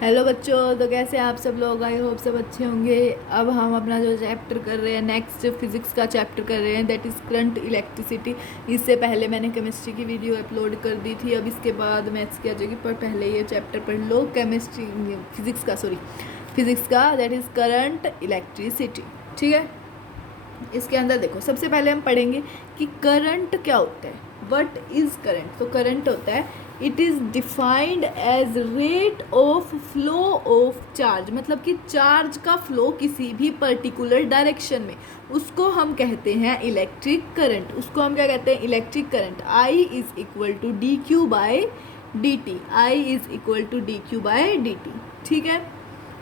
Hello बच्चों, तो कैसे आप सब लोग? आई होप सब अच्छे होंगे। अब हम अपना जो चैप्टर कर रहे हैं, नेक्स्ट फिजिक्स का चैप्टर कर रहे हैं, दैट इज़ करंट इलेक्ट्रिसिटी। इससे पहले मैंने केमिस्ट्री की वीडियो अपलोड कर दी थी। अब इसके बाद मैथ्स की आ जाएगी, पर पहले ये चैप्टर पढ़ लो। केमिस्ट्री फिजिक्स का दैट इज़ करंट इलेक्ट्रिसिटी। ठीक है, इसके अंदर देखो, सबसे पहले हम पढ़ेंगे कि करंट क्या होता है। What is current? तो करंट होता है, it is defined as rate of flow of charge. मतलब कि चार्ज का फ्लो किसी भी पर्टिकुलर डायरेक्शन में, उसको हम कहते हैं इलेक्ट्रिक करंट। उसको हम क्या कहते हैं? Electric current. I is equal to D Q by D T. I is equal to D Q by D T. ठीक है,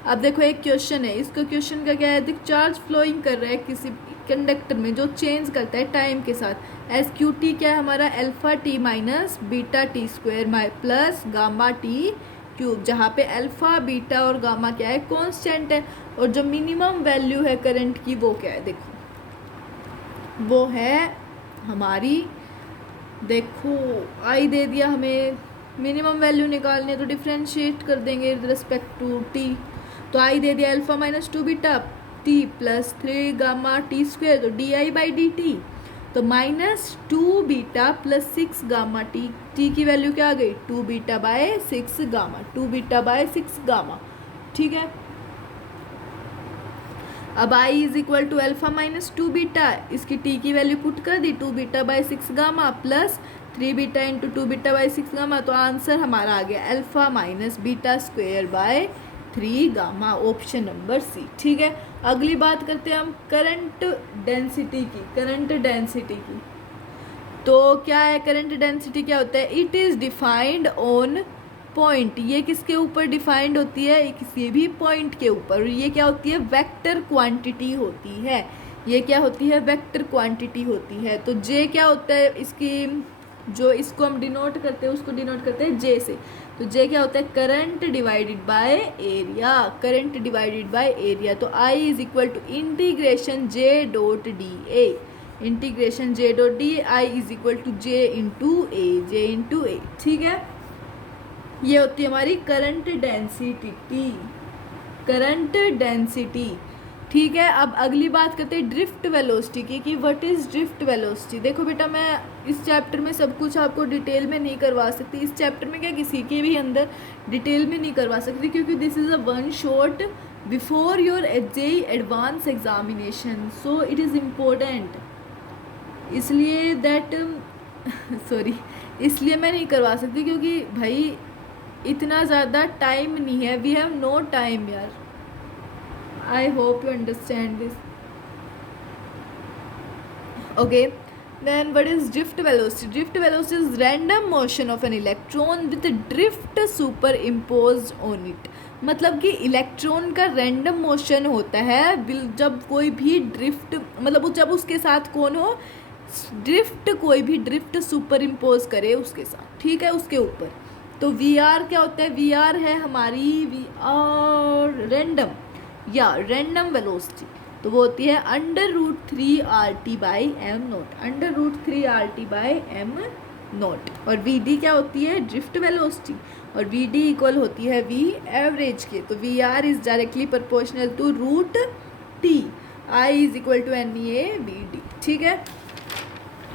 अब देखो एक क्वेश्चन है। इसका क्वेश्चन का क्या है? देख, चार्ज फ्लोइंग कर रहा है किसी कंडक्टर में जो चेंज करता है टाइम के साथ। एस क्यू टी क्या है हमारा? Alpha T minus beta T square plus gamma T cube, जहाँ पे अल्फा बीटा और गामा क्या है? कांस्टेंट है। और जो मिनिमम वैल्यू है करंट की वो क्या है? देखो वो है हमारी, देखो आई दे दिया हमें। मिनिमम वैल्यू निकालने तो डिफ्रेंशिएट कर देंगे रिस्पेक्ट टू टी। तो आई दे दिया alpha minus two beta t plus 3 gamma t square, तो d i by D t. तो minus 2 beta plus 6 gamma t. T की वैल्यू क्या आ गई? 2 beta by 6 gamma. 2 beta by 6 gamma. ठीक है, अब i is equal to alpha minus 2 beta, इसकी टी की वैल्यू पुट कर दी, 2 beta by 6 gamma plus 3 beta into 2 beta by 6 gamma. तो आंसर हमारा आ गया alpha minus beta square by 3 gamma, option number C. ठीक है, अगली बात करते हैं हम करंट डेंसिटी की। करंट डेंसिटी की तो क्या है? करंट डेंसिटी क्या होता है? It is defined on point. ये किसके ऊपर डिफाइंड होती है? किसी भी पॉइंट के ऊपर। ये क्या होती है? वेक्टर क्वांटिटी होती है। ये क्या होती है? वेक्टर क्वांटिटी होती है। तो जे क्या होता है? इसकी जो इसको हम डिनोट करते हैं उसको डिनोट करते हैं जे से। तो जे क्या होता है? Current divided by area. Current divided by area. तो i is equal to integration j dot d a. Integration j dot d i is equal to j into a. J into a. ठीक है, ये होती है हमारी current density. Current density. ठीक है, अब अगली बात करते हैं ड्रिफ्ट वेलोसिटी की, कि व्हाट इज़ ड्रिफ्ट वेलोसिटी। देखो बेटा, मैं इस चैप्टर में सब कुछ आपको डिटेल में नहीं करवा सकती। इस चैप्टर में क्या किसी के भी अंदर डिटेल में नहीं करवा सकती, क्योंकि this is a one shot before your JEE advance examination, so it is important. इसलिए दैट सॉरी, इसलिए मैं नहीं करवा सकती, क्योंकि भाई इतना ज़्यादा टाइम नहीं है। वी हैव नो टाइम यार। I hope you understand this. Okay, then what is drift velocity? Drift velocity is random motion of an electron with drift superimposed on it. मतलब कि इलेक्ट्रॉन का रैंडम मोशन होता है जब कोई भी drift, मतलब जब उसके साथ कौन हो? ड्रिफ्ट, कोई भी ड्रिफ्ट सुपर इम्पोज करे उसके साथ। ठीक है, उसके ऊपर। तो वी आर क्या होता है? वी आर है हमारी, वी आर रैंडम या रैंडम वेलोसिटी। तो वो होती है √3 RT by M naught. √3 RT by M naught. और वी डी क्या होती है? Drift velocity. और वी डी इक्वल होती है वी एवरेज के। तो V R is directly proportional to √T। I is equal to NAVD। ठीक है,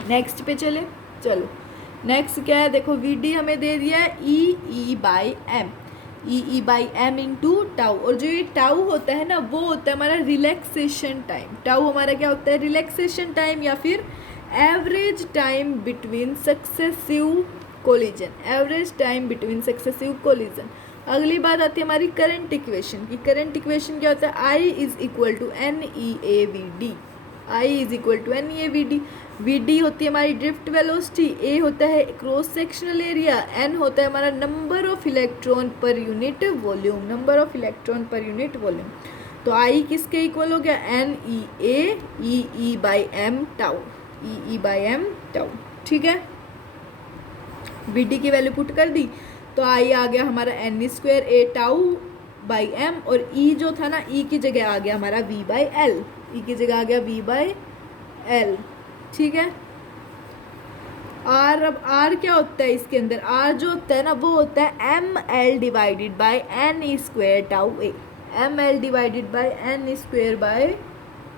नेक्स्ट पे चलो नेक्स्ट क्या है? देखो वी डी हमें दे दिया है E by M. E by M into tau. और जो ये टाउ होता है ना, वो होता है हमारा रिलैक्सेशन टाइम। टाउ हमारा क्या होता है? रिलैक्सेशन टाइम, या फिर average time between successive collision. Average time between successive collision. अगली बात आती है हमारी करंट इक्वेशन की। करंट इक्वेशन क्या होता है? I is equal to NEAVD। I is equal to NEAVD। V D होती है हमारी ड्रिफ्ट वेलोसिटी, ए होता है क्रॉस सेक्शनल एरिया, एन होता है हमारा number of electron per unit volume. Number of electron per unit volume. तो आई किसके इक्वल हो गया? NEA E by M tau. E by M tau. ठीक है, वी डी की वैल्यू पुट कर दी, तो आई आ गया हमारा N² A tau by M. और ई जो था ना, ई की जगह आ गया हमारा V बाई एल। ई की जगह आ गया V बाई एल। ठीक है, आर, अब आर क्या होता है इसके अंदर, आर जो होता है ना वो होता है M L divided by N square tau A, M L divided by N square by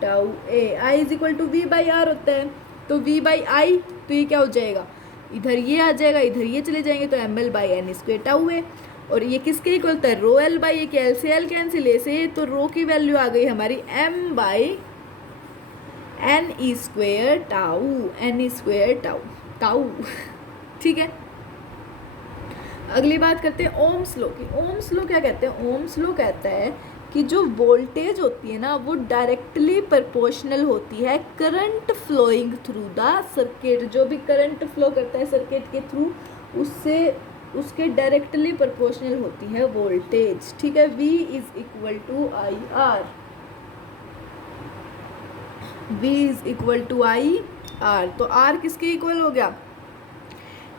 tau A, I is equal to V by R होता है। तो वी बाई आई, तो ये क्या हो जाएगा, इधर ये आ जाएगा, इधर ये चले जाएंगे, तो M L by N square tau A. और ये किसके इक्वल होता है, रो एल बाई ए के, एल से एल कैंसिल, ए से, तो रो की वैल्यू आ गई हमारी M by N square tau, N square tau, tau ठीक है। अगली बात करते हैं ओम्स लॉ की। ओम्स लॉ क्या कहते हैं, ओम्स लॉ कहता है कि जो वोल्टेज होती है ना वो डायरेक्टली प्रोपोर्शनल होती है current flowing through the circuit, जो भी करंट फ्लो करता है सर्किट के थ्रू उससे उसके डायरेक्टली प्रोपोर्शनल होती है वोल्टेज, ठीक है। V is equal to I R, V is equal to I R, तो R किसके इक्वल हो गया,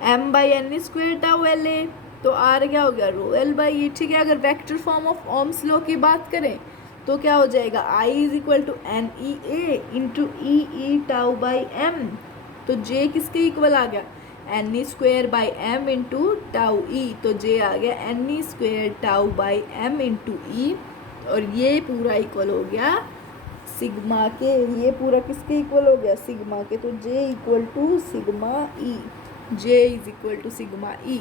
m by N square tau L A, तो R क्या हो गया, रो एल बाई ए, ठीक है। अगर vector form of Ohm's law की बात करें तो क्या हो जाएगा, I is equal to N E A into E E tau by M, तो J किसके इक्वल आ गया, N square by M into tau E, तो J आ गया N square tau by M into E, और ये पूरा इक्वल हो गया सिग्मा के, ये पूरा किसके इक्वल हो गया, सिग्मा के, तो J equal to sigma E, J is equal to sigma E,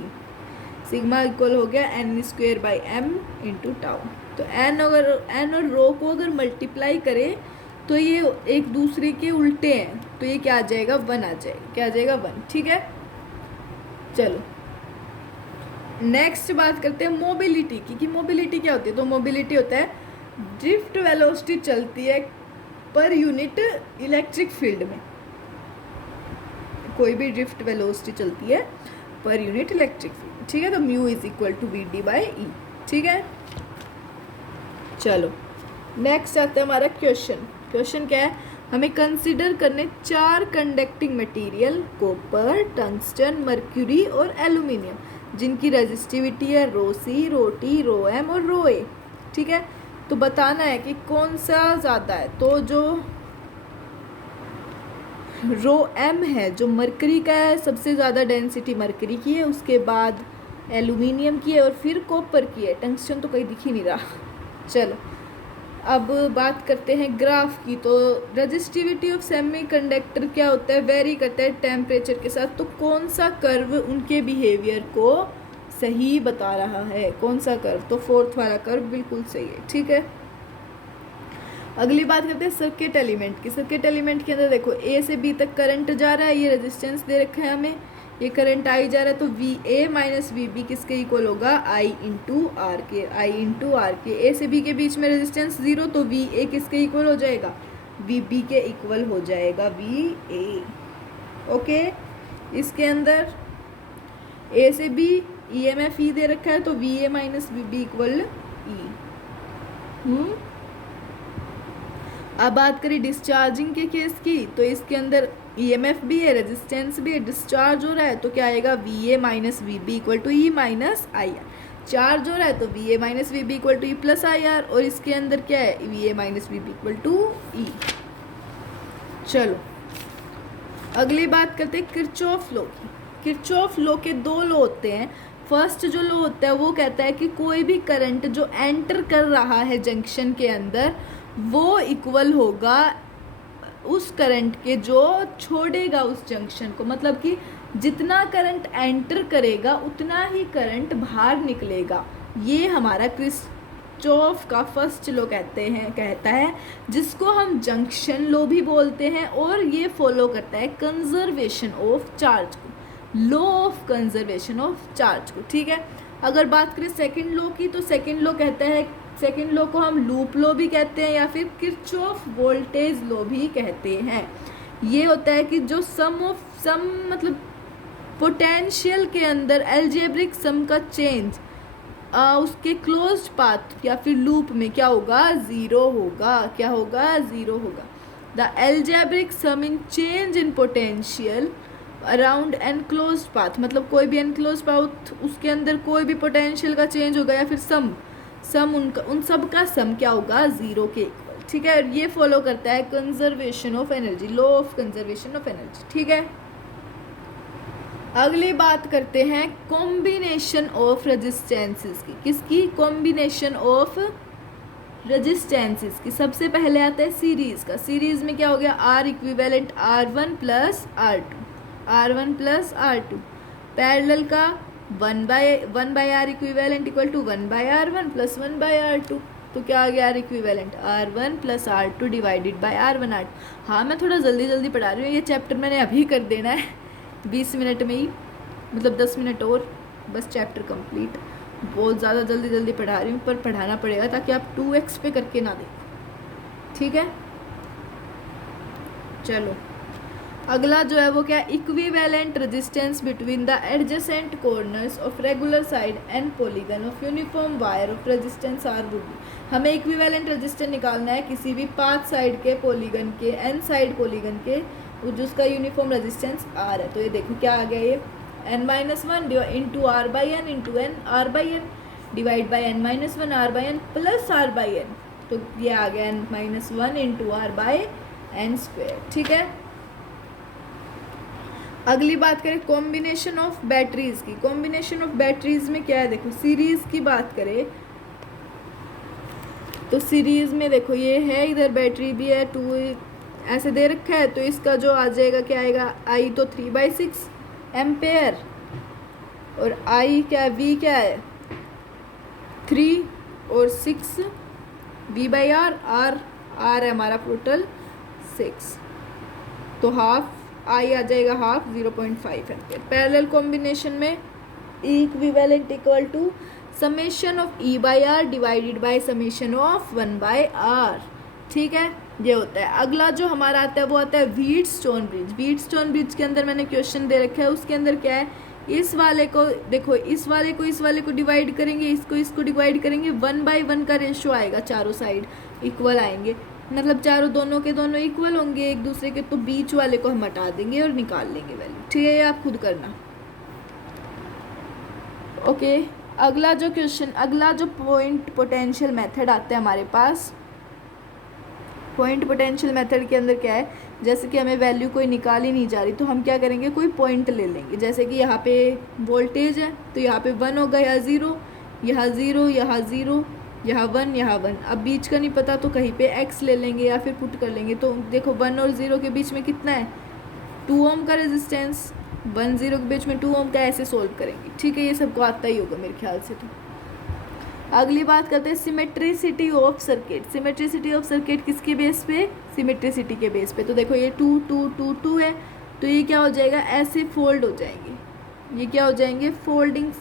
sigma equal हो गया N square by M into tau. तो एन और रो को अगर मल्टीप्लाई करें तो ये एक दूसरे के उल्टे हैं, तो ये क्या आ जाएगा, वन आ जाएगा, क्या आ जाएगा, वन, ठीक है। चलो नेक्स्ट बात करते हैं मोबिलिटी की, कि मोबिलिटी क्या होती है। तो मोबिलिटी होता है ड्रिफ्ट वेलोसिटी चलती है पर यूनिट इलेक्ट्रिक फील्ड में, कोई भी ड्रिफ्ट वेलोसिटी चलती है पर यूनिट इलेक्ट्रिक फील्ड, ठीक है। तो mu is equal to V D by E, ठीक है। चलो नेक्स्ट आता है हमारा क्वेश्चन। क्वेश्चन क्या है, हमें कंसिडर करने 4 conducting material copper, tungsten, mercury और एल्यूमिनियम, जिनकी रेजिस्टिविटी है रो सी, रो टी, रो एम और रो ए, ठीक है। तो बताना है कि कौन सा ज़्यादा है, तो जो रो एम है जो मरकरी का है, सबसे ज़्यादा डेंसिटी मरकरी की है, उसके बाद एल्यूमिनियम की है और फिर कॉपर की है, टंगस्टन तो कहीं दिख ही नहीं रहा। चलो अब बात करते हैं ग्राफ की। तो रेजिस्टिविटी ऑफ सेमीकंडक्टर क्या होता है, वेरी करता है टेम्परेचर के साथ, तो कौन सा कर्व उनके बिहेवियर को सही बता रहा है, कौन सा कर्व, तो फोर्थ वाला कर्व बिल्कुल सही है, ठीक है। अगली बात करते हैं सर्किट एलिमेंट की। सर्किट एलिमेंट के अंदर देखो ए से बी तक करंट जा रहा है, ये रेजिस्टेंस दे रखा है हमें, ये करंट आई जा रहा है, तो V A minus V B किसके इक्वल होगा, आई इंटू आर के, आई इंटू आर के। ए से बी के बीच में रेजिस्टेंस 0, तो वी ए किसके इक्वल हो जाएगा, वी बी के इक्वल हो जाएगा वी ए, ओके। इसके अंदर ए से B E M F E दे रखा है, तो V A minus V B equal E. अब बात करें डिस्चार्जिंग के केस की, तो इसके अंदर ईएमएफ भी है, रेजिस्टेंस भी है, डिस्चार्ज हो रहा है, तो क्या आएगा, V A minus V B equal to E minus I R. Charge हो रहा है तो V A minus V B equal to E plus I R, और इसके अंदर क्या है, V A minus V B equal to E. चलो अगली बात करते हैं किरचॉफ लॉ की। किरचॉफ लॉ के 2 लॉ होते हैं। फर्स्ट जो लॉ होता है वो कहता है कि कोई भी करंट जो एंटर कर रहा है जंक्शन के अंदर वो इक्वल होगा उस करंट के जो छोड़ेगा उस जंक्शन को, मतलब कि जितना करंट एंटर करेगा उतना ही करंट बाहर निकलेगा। ये हमारा किरचॉफ का फर्स्ट लॉ कहता है, जिसको हम जंक्शन लॉ भी बोलते हैं, और ये फॉलो करता है कंजर्वेशन ऑफ चार्ज को, law of conservation of charge को, ठीक है। अगर बात करें सेकंड लॉ की, तो सेकंड लॉ कहता है, सेकंड लॉ को हम लूप लॉ भी कहते हैं या फिर किरचॉफ वोल्टेज लॉ भी कहते हैं। ये होता है कि जो सम मतलब पोटेंशियल के अंदर एल्जेब्रिक सम का चेंज उसके क्लोज्ड पाथ या फिर लूप में क्या होगा, 0 होगा, क्या होगा, 0 होगा। The algebraic sum in change in potential around enclosed path, मतलब कोई भी एनक्लोज्ड पाथ उसके अंदर कोई भी पोटेंशियल का चेंज होगा या फिर सम उन सब का सम क्या होगा, 0 के इक्वल, ठीक है। ये फॉलो करता है conservation of energy, law of conservation of energy, ठीक है। अगली बात करते हैं कॉम्बिनेशन ऑफ रेजिस्टेंसेस की। किसकी? कॉम्बिनेशन ऑफ रेजिस्टेंसेस की। सबसे पहले आता है सीरीज का। सीरीज में क्या हो गया? R equivalent R1 plus R2, R1 plus R2। Parallel का 1/R equivalent equal to 1/R1 plus 1/R2। तो क्या आ गया? R equivalent R1 plus R2 divided by R1 R2। हाँ, मैं थोड़ा जल्दी जल्दी पढ़ा रही हूँ, ये चैप्टर मैंने अभी कर देना है 20 मिनट में ही, मतलब 10 मिनट और, बस चैप्टर कंप्लीट। बहुत ज़्यादा जल्दी जल्दी पढ़ा रही हूँ, पर पढ़ाना पड़ेगा ताकि आप 2x पे करके ना दें, ठीक है। चलो अगला जो है वो क्या? Equivalent resistance between the adjacent corners of regular side and polygon of uniform wire of resistance R would be. हमें इक्विवेलेंट रेजिस्टेंस निकालना है किसी भी 5 साइड के पॉलीगन के, n साइड पॉलीगन के, जिसका यूनिफॉर्म रेजिस्टेंस आर है। तो ये देखो क्या आ गया, ये n-1 into R by N into N R by N divide by n-1 R by N plus R by N. तो ये आ गया n-1 into R by N square, ठीक है। अगली बात करें कॉम्बिनेशन ऑफ बैटरीज की। कॉम्बिनेशन ऑफ बैटरीज में क्या है? देखो सीरीज की बात करें तो सीरीज में देखो ये है, इधर बैटरी भी है 2 ऐसे दे रखा है, तो इसका जो आ जाएगा क्या आएगा? आई तो 3/6 एम्पेयर, और आई क्या है? वी क्या है? 3 और 6 V/R, आर है हमारा टोटल 6, तो हाफ आई आ जाएगा, हाफ 0.5 एम्पेयर। पैरेलल कॉम्बिनेशन में E equivalent equal to summation of E/R divided by summation of 1/R, ठीक है, ये होता है। अगला जो हमारा आता है वो आता है व्हीटस्टोन ब्रिज। व्हीटस्टोन ब्रिज के अंदर मैंने क्वेश्चन दे रखा है, उसके अंदर क्या है? इस वाले को देखो, इस वाले को डिवाइड करेंगे, इसको डिवाइड करेंगे, 1/1 का रेशियो आएगा, चारों साइड इक्वल आएंगे, मतलब चारों दोनों के दोनों इक्वल होंगे एक दूसरे के, तो बीच वाले को हम हटा देंगे और निकाल लेंगे वैल्यू, ठीक है। ये आप खुद करना, ओके। अगला जो पॉइंट पोटेंशियल मेथड आता है हमारे पास, पॉइंट पोटेंशियल मेथड के अंदर क्या है? जैसे कि हमें वैल्यू कोई निकाली नहीं जा रही, तो हम क्या करेंगे? कोई पॉइंट ले लेंगे। जैसे कि यहाँ पे वोल्टेज है, तो यहाँ पे 1 होगा, यहाँ 0, यहाँ 0, यहाँ 0, यहाँ 1, यहाँ 1। अब बीच का नहीं पता तो कहीं पे x ले लेंगे या फिर पुट कर लेंगे। तो देखो 1 और 0 के बीच में कितना है? 2 ओम का रेजिस्टेंस, 1 0 के बीच में 2 ओम का, ऐसे सोल्व करेंगे, ठीक है। ये सबको आता ही होगा मेरे ख्याल से। तो अगली बात करते हैं symmetricity of circuit. Symmetricity of circuit किसके बेस पे? सिमेट्रिसिटी के बेस पे। तो देखो ये 2 2 2 2 है, तो ये क्या हो जाएगा? ऐसे फोल्ड हो जाएंगे। ये क्या हो जाएंगे? फोल्डिंग,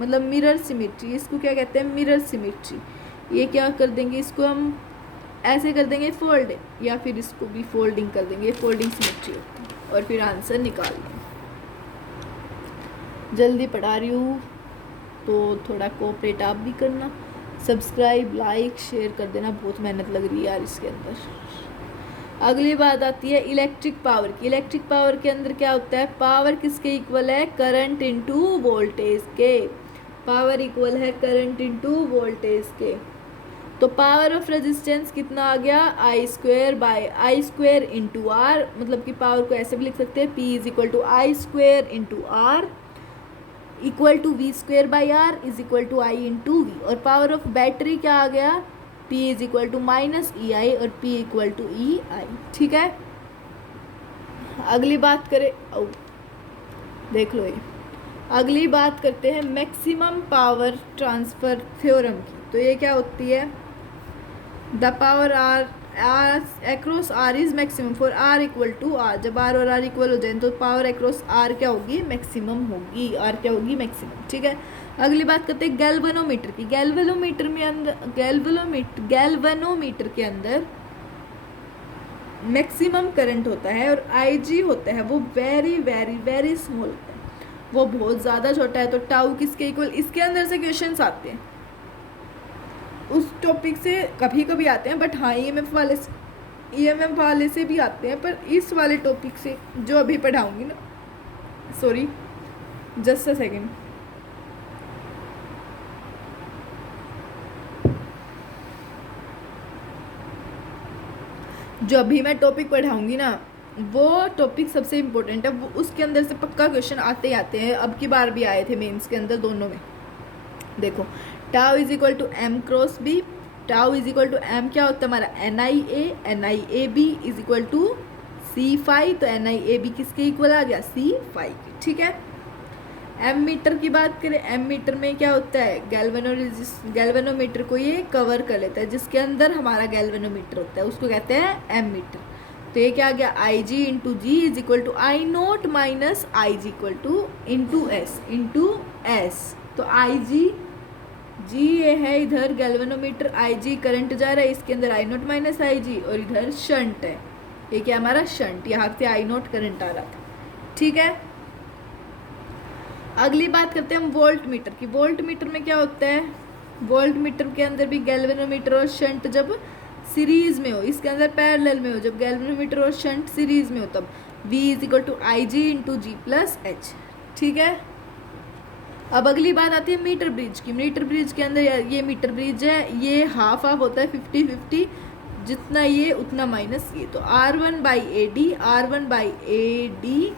मतलब मिरर सिमेट्री, इसको क्या कहते हैं? Mirror symmetry. ये क्या कर देंगे? इसको हम ऐसे कर देंगे फोल्ड, या फिर इसको भी फोल्डिंग कर देंगे, फोल्डिंग सिमेट्री होती है। और फिर आंसर निकाल लेंगे। जल्दी पढ़ा रही हूँ तो थोड़ा कोऑपरेट आप भी करना, सब्सक्राइब लाइक शेयर कर देना, बहुत मेहनत लग रही है यार इसके अंदर। अगली बात आती है इलेक्ट्रिक पावर की। इलेक्ट्रिक पावर के अंदर क्या होता है? पावर किसके इक्वल है? करंट इनटू वोल्टेज के। पावर इक्वल है करंट इनटू वोल्टेज के। तो पावर ऑफ रेजिस्टेंस कितना आ गया? I² इंटू आर, मतलब कि पावर को ऐसे भी लिख सकते हैं, P is equal to I² into R equal to V²/R is equal to I into V. और पावर ऑफ बैटरी क्या आ गया? P is equal to -EI और P इक्वल टू EI, ठीक है। अगली बात करें, देख लो ये, अगली बात करते हैं मैक्सिमम पावर ट्रांसफ़र थ्योरम की। तो ये क्या होती है? The power R across R is maximum for R equal to R. जब आर और आर इक्वल हो जाए तो पावर अक्रॉस आर क्या होगी? मैक्सिमम होगी। आर क्या होगी? मैक्सिमम, ठीक है। अगली बात करते हैं गैल्वेनोमीटर की। गैल्वेनोमीटर के अंदर मैक्सिमम करंट होता है और IG होता है वो वेरी वेरी वेरी स्मॉल होता है, वो बहुत ज़्यादा छोटा है। तो टाउ किसके इक्वल? इसके अंदर से क्वेश्चंस आते हैं, उस टॉपिक से कभी कभी आते हैं, बट हाँ EMF वाले से भी आते हैं, पर इस वाले टॉपिक से जो अभी पढ़ाऊंगी ना, सॉरी जस्ट अ सेकेंड, जो अभी मैं टॉपिक पढ़ाऊंगी ना वो टॉपिक सबसे इम्पोर्टेंट है, वो उसके अंदर से पक्का क्वेश्चन आते ही आते हैं, अब की बार भी आए थे मेंस के अंदर दोनों में। देखो tau is equal to M cross B, tau is equal to M क्या होता है हमारा N I A B is equal to C phi, तो एन आई ए बी किसके इक्वल आ गया सी फाई, ठीक है। एम मीटर की बात करें, एम मीटर में क्या होता है गैल्वेनोमीटर को ये कवर कर लेता है, जिसके अंदर हमारा गैल्वेनोमीटर होता है उसको कहते हैं एम मीटर। तो ये क्या आ गया I G into G is equal to I nought minus I G equal to into S. तो आई जी जी ये है इधर गैल्वेनोमीटर, आई जी करंट जा रहा है इसके अंदर आई नोट माइनस आई जी, और इधर शंट है, ये क्या हमारा शंट, यहाँ से आई नोट करंट आ रहा था, ठीक है। अगली बात करते हैं हम वोल्ट मीटर की। वोल्ट मीटर में क्या होता है, वोल्ट मीटर के अंदर भी गैल्वेनोमीटर और शंट जब सीरीज में हो, इसके अंदर पैरेलल में हो, जब गैल्वेनोमीटर और शंट सीरीज में हो तब V is equal to I G into G plus H, ठीक है। अब अगली बात आती है मीटर ब्रिज की। मीटर ब्रिज के अंदर ये मीटर ब्रिज है, ये हाफ हाफ होता है 50-50, जितना ये उतना माइनस ये, तो R1 by A D, R1 by A D,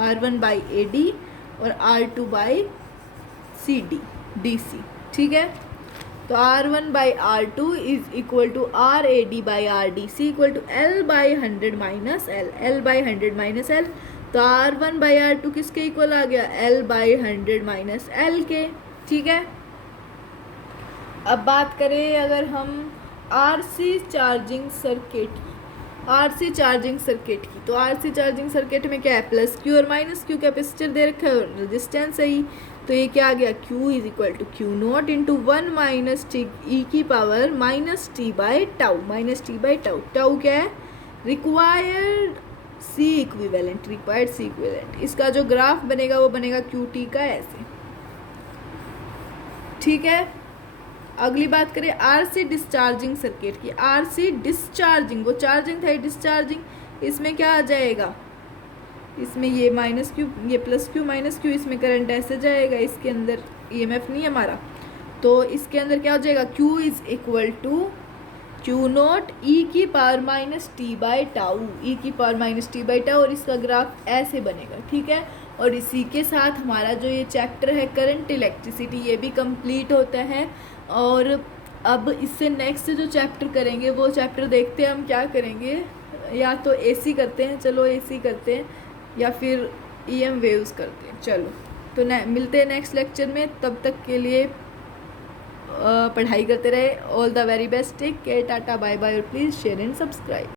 R1 by A D और R2 by C D D C, ठीक है। तो R1 by R2 is equal to R A D by R D C equal to L by 100 minus L, L by 100 minus L. तो R1 by R2 किसके equal आ गया L by 100 minus L के, ठीक है। अब बात करें अगर हम RC चार्जिंग सर्किट की, RC चार्जिंग सर्किट की, तो RC चार्जिंग सर्किट में क्या है प्लस क्यू और माइनस क्यू कैपेसिटर दे रखा है और रेजिस्टेंस है ही, तो ये क्या आ गया Q is equal to Q nought into 1 minus T E की power minus T by tau, minus T by tau. Tau क्या है required C equivalent, required C equivalent. इसका जो ग्राफ बनेगा वो बनेगा क्यू टी का ऐसे, ठीक है। अगली बात करें आरसी डिस्चार्जिंग सर्किट की। आरसी डिस्चार्जिंग, वो चार्जिंग था डिस्चार्जिंग, इसमें क्या आ जाएगा, इसमें ये माइनस क्यू, ये प्लस क्यू माइनस क्यू, इसमें करंट ऐसे जाएगा, इसके अंदर ईएमएफ नहीं है हमारा, तो इसके अंदर क्या हो जाएगा Q is equal to Q nought E की power minus T by tau, E की power minus T by tau, और इसका ग्राफ ऐसे बनेगा, ठीक है। और इसी के साथ हमारा जो ये चैप्टर है करंट इलेक्ट्रिसिटी ये भी कंप्लीट होता है। और अब इससे नेक्स्ट जो चैप्टर करेंगे वो चैप्टर देखते हैं हम क्या करेंगे, या तो एसी करते हैं, चलो एसी करते हैं, या फिर ईएम वेव्स करते हैं, चलो। तो मिलते हैं नेक्स्ट लेक्चर में, तब तक के लिए पढ़ाई करते रहे। All the very best, take care, tata bye bye, और प्लीज़ शेयर एंड सब्सक्राइब।